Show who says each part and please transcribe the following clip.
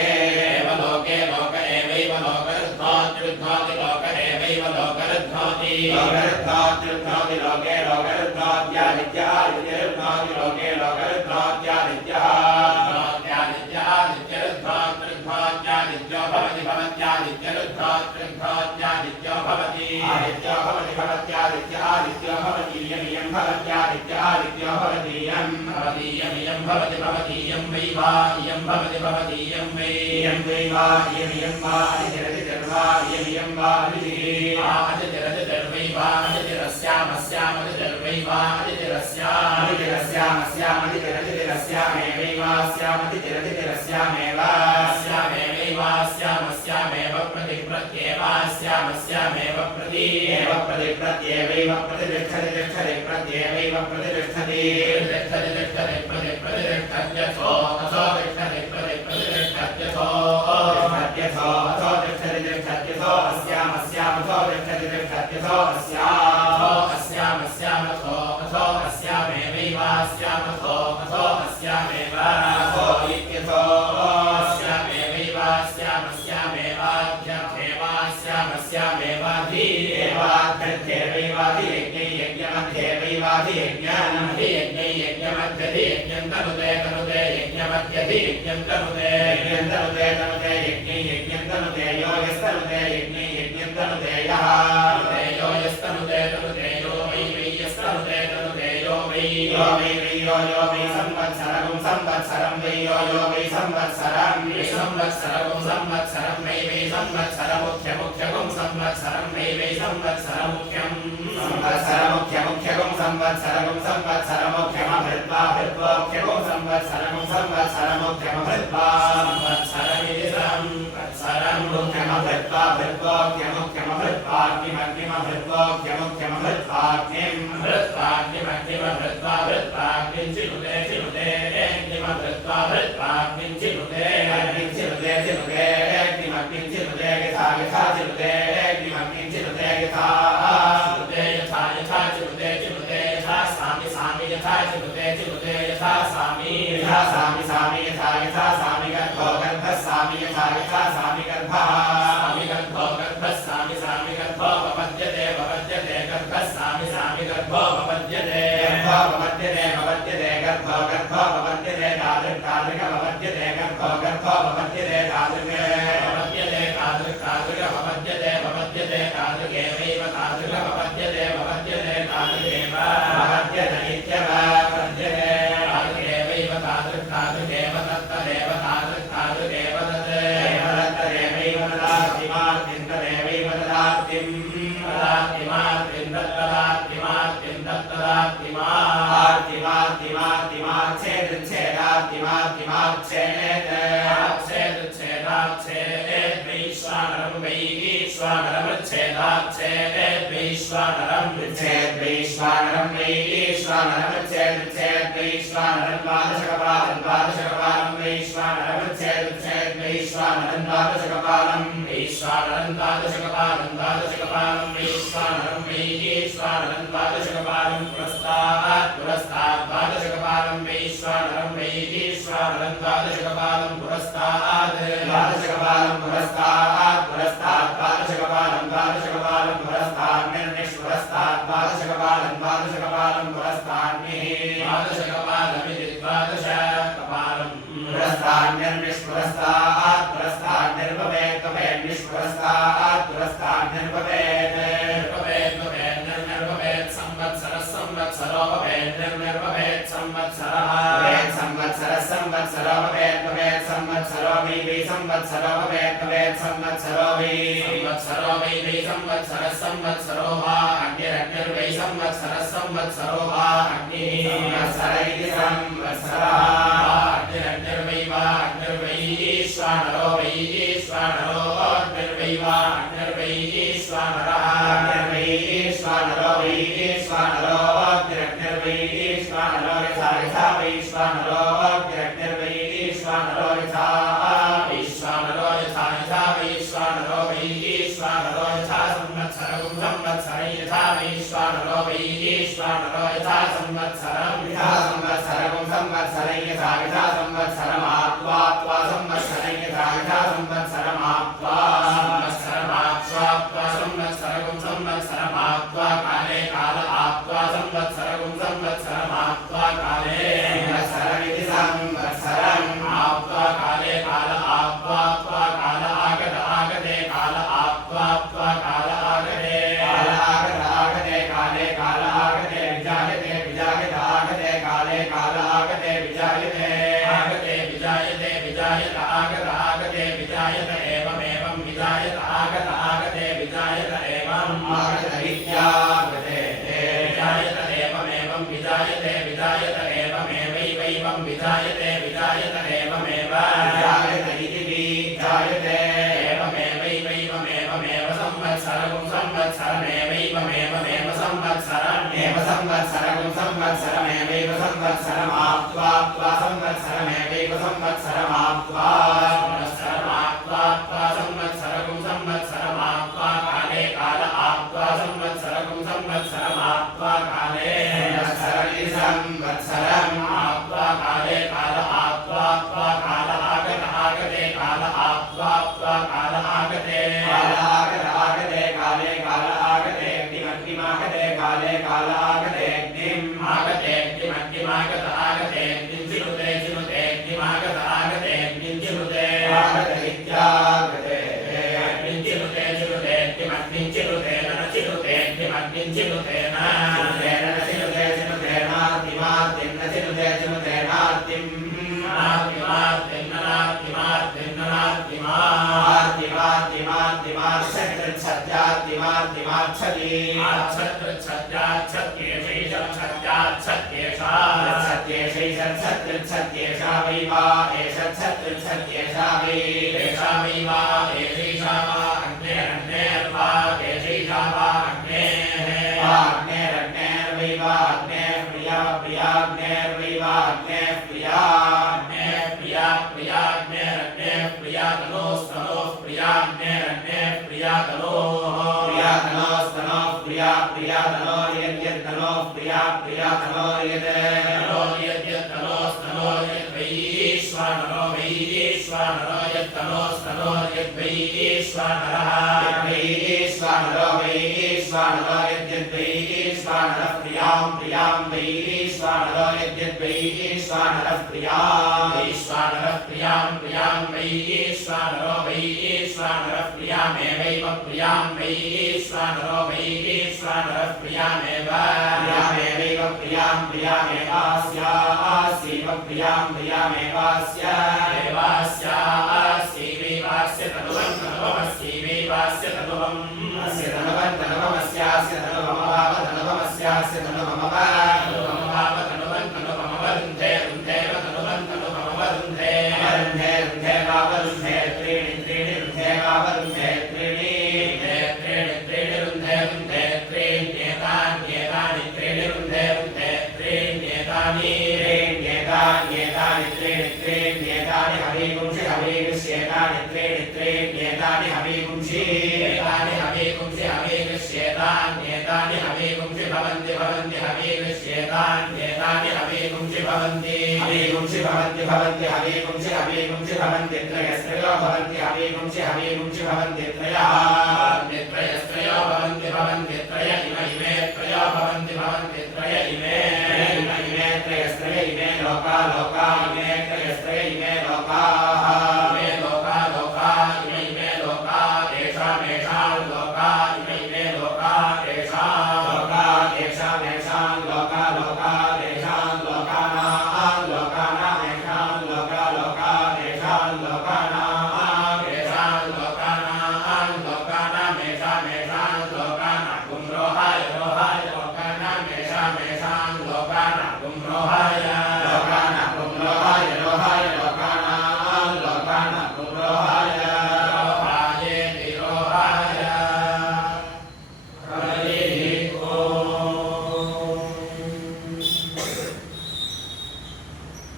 Speaker 1: लोके एव लोके लोक एवैव लोकरद्धात्युद्धाति लोक एवैव लोकरद्धाति लोकरद्धात्युद्धाति लोके लोकरद्धात्यादित्यः नित्यरुद्धाति लोके लोकरद्धात्यादित्यः नित्यरुद्धात्युद्धात्यादित्यो भवति भवत्यादित्यरुद्धात्युद्धात्या इयम् भवतीयमियम् भवति भवतीयं वै वा इयम् भवति भवतीयं वै इयं वै वा इयमियं वा अतिरति तिर्वा इयमियं वा अतिरति तिर्वै वा अतिरस्यामस्यामति तिर्वै वा अतिरस्यामतिरस्यामस्यामतिरति तिरस्यामेवै वा स्यामति तिरति एव प्रतिप्रत्येवैव प्रतिष्ठति तिष्ठति प्रत्येवैव प्रतिष्ठति तिष्ठति तिष्ठति यज्ञावति यज्ञानमति यज्ञै यज्ञमध्यति यज्ञं तनुते तनुते यज्ञमध्यति यज्ञं तनुते यज्ञं तनुते तनुते यज्ञै यज्ञं तनुते यो यस्तनुते यज्ञै यज्ञं तनुते यः तनुते यो यस्तनुते तनुते यो वै वै यस्तनुते तनुते यो वै यो वै वै यो यो वै संवत्सरं संवत्सरं वै यो यो वै संवत्सरं वै संवत्सरं संवत्सरं वै वै संवत्सरमुख्यमुख्यं संवत्सरं वै वै संवत्सरमुख्यं संवत्सरमुख्यमुख्यं संवत्सरगुं संवत्सरमुख्यमभृत्वा भृत्वोख्यगुं संवत्सरगुं संवत्सरमुख्यमभृत्वा संवत्सरमिदं मुख्यमभृत्वा भृत्वोख्यमुख्यमभृत्वाग्निमग्निमभृत्वोख्यमुख्यमभृत्वाग्निं भृत्वाग्निमग्निमभृत्वा भृत्वाग्निं चिनुते चिनुते अग्निमभृत्वा भृत्वाग्नि यथा सामी यथा सामि सामि यथा यथा सामि गर्भो गर्भः सामि यथा यथा सामि गर्भः सामि गर्भो गर्भः सामि सामि गर्भो भवद्यते भवद्यते गर्भः सामि सामि गर्भो भवद्यते गर्भो भवद्यते भवद्यते गर्भो गर्भो भवद्यते तादृक् तादृक भवद्यते गर्भो गर्भो भवद्यते तादृक् भवद्यते तादृक् तादृक भवद्यते भवद्यते तादृगेव ईश्वरम् विच्छेद्वैश्वानरम् वै ईश्वानरम् विच्छेद्विच्छेद्वैश्वानरम् द्वादशकपालम् द्वादशकपालम् विच्छेद्विच्छेद्वैश्वानरं द्वादशकपालं वैश्वानरं द्वादशकपालं द्वादशकपालं वैश्वानरं वैश्वानरं द्वादशकपालं पुरस्तात् पुरस्तात् द्वादशकपालं वैश्वानरं वैश्वानरं द्वादशकपालं पुरस्तात् द्वादशकपालं पुरस्तात् निर्भवेत् निर्भवेत् भवेत् निर्निर्भवेत् संवत्सरः संवत्सरो भवेत् निर्निर्भवेत् संवत्सरः भवेत् संवत्सरः संवत्सरो भवेत् भवेत् संवत्सरो वै वै संवत्सरो भवेत् भवेत् संवत्सरो वै संवत्सरो वै वै संवत्सरः संवत्सरो वा अग्निरग्निर्वै संवत्सरः संवत्सरो वा अग्निः संवत्सर इति संवत्सरः अग्निरग्निर्वै वा अग्निर्वै ईश्वानरो वै ईश्वानरो अग्निर्वै वा अग्निर्वै ईश्वानरः निर्वैश्वानरो वैश्वानरो निर्निर्वैश्वानरो यथा यथा वैश्वानरो निर्निर्वैश्वानरो यथा वैश्वानरो यथा यथा वैश्वानरो वै ईश्वानरो यथा संवत्सरं संवत्सरं यथा वैश्वानरो वै ईश्वानरो यथा संवत्सरं यथा संवत्सरं संवत्सर विजायते ध्यान एवमेवं विजायते विजायत एवमेवैवैवं विजायते विजायत एवमेव विजायत इति विजायते एवमेवैवैवमेवमेव संवत्सरं संवत्सरमेवैवमेवमेव संवत्सरम् एव संवत्सरं संवत्सरमेवैव संवत्सरमाप्त्वा संवत्सरमेवैव संवत्सरमाप्त्वा संवत्सरमाप्त्वा काल आप्त्वा काल आगते कालागत आगते काले काल आगते अग्निमग्निमागते काले काल आगते अग्निम् आगते अग्निमग्निमागत आगते अग्निञ्चिनुते चिनुते अग्निमागत आगते अग्निञ्चिनुते आगत विद्यागते अग्निञ्चिनुते चिनुते अग्निमग्निञ्चिनुते न चिनुते अग्निमग्निञ्चिनुते न चिनुतेन चिनुते छत्यादिमाच्छति छत्याच्छत्येषैषत्याच्छत्येषा छत्त्येषैषत्सत्कृच्छत्येषा वै वा एषत्सत्कृच्छत्येषा वै एषा वै वा एषैषा वा अन्ये अन्येर्वा एषैषा वा अग्नेः अग्नेरग्नेर्वै वा अग्नेः प्रिया प्रियाग्नेर्वै वा अग्नेः प्रिया अग्नेः प्रिया प्रियाग्नेरग्नेः प्रिया तनोस्तनोः प्रियाग्नेरग्नेः प्रिया तनोः प्रियातनो यत् वैश्वानरो वैश्वानरो यद्यद्वैश्वानरः प्रियां प्रियां वैश्वानरो यद्यद्वैश्वानरः प्रियाम् वैश्वानरः प्रियां प्रियां वैश्वानरो वैश्वानरः प्रियामेवैव प्रियां वैश्वानरो वैश्वानरः प्रियामेव प्रियामेवैव प्रियां प्रियामेवास्यास्यैव प्रियां प्रियामेवास्य देवास्यास्यैवैवास्य तनुवं तनुवमस्यैवैवास्य तनुवम् अस्य धनवन् धनवमस्यास्य धनवमभाव धनवमस्यास्य धनवमव त्रीण्येतान्येतानि त्रीणि त्रीण्येतानि हवीगुंसि हवीगुष्येतानि त्रीणि त्रीण्येतानि हवीगुंसि एतानि हवीगुंसि हवीगृह्येतान्येतानि हवीगुंसि भवन्ति भवन्ति हवीगृह्येतान्येतानि हवीगुंसि भवन्ति हवीगुंसि भवन्ति भवन्ति हवीगुंसि हवीगुंसि भवन्ति त्रयस्त्रयो भवन्ति हवीगुंसि हवीगुंसि भवन्ति त्रयः येषाम् लोकानागुम् रोहाय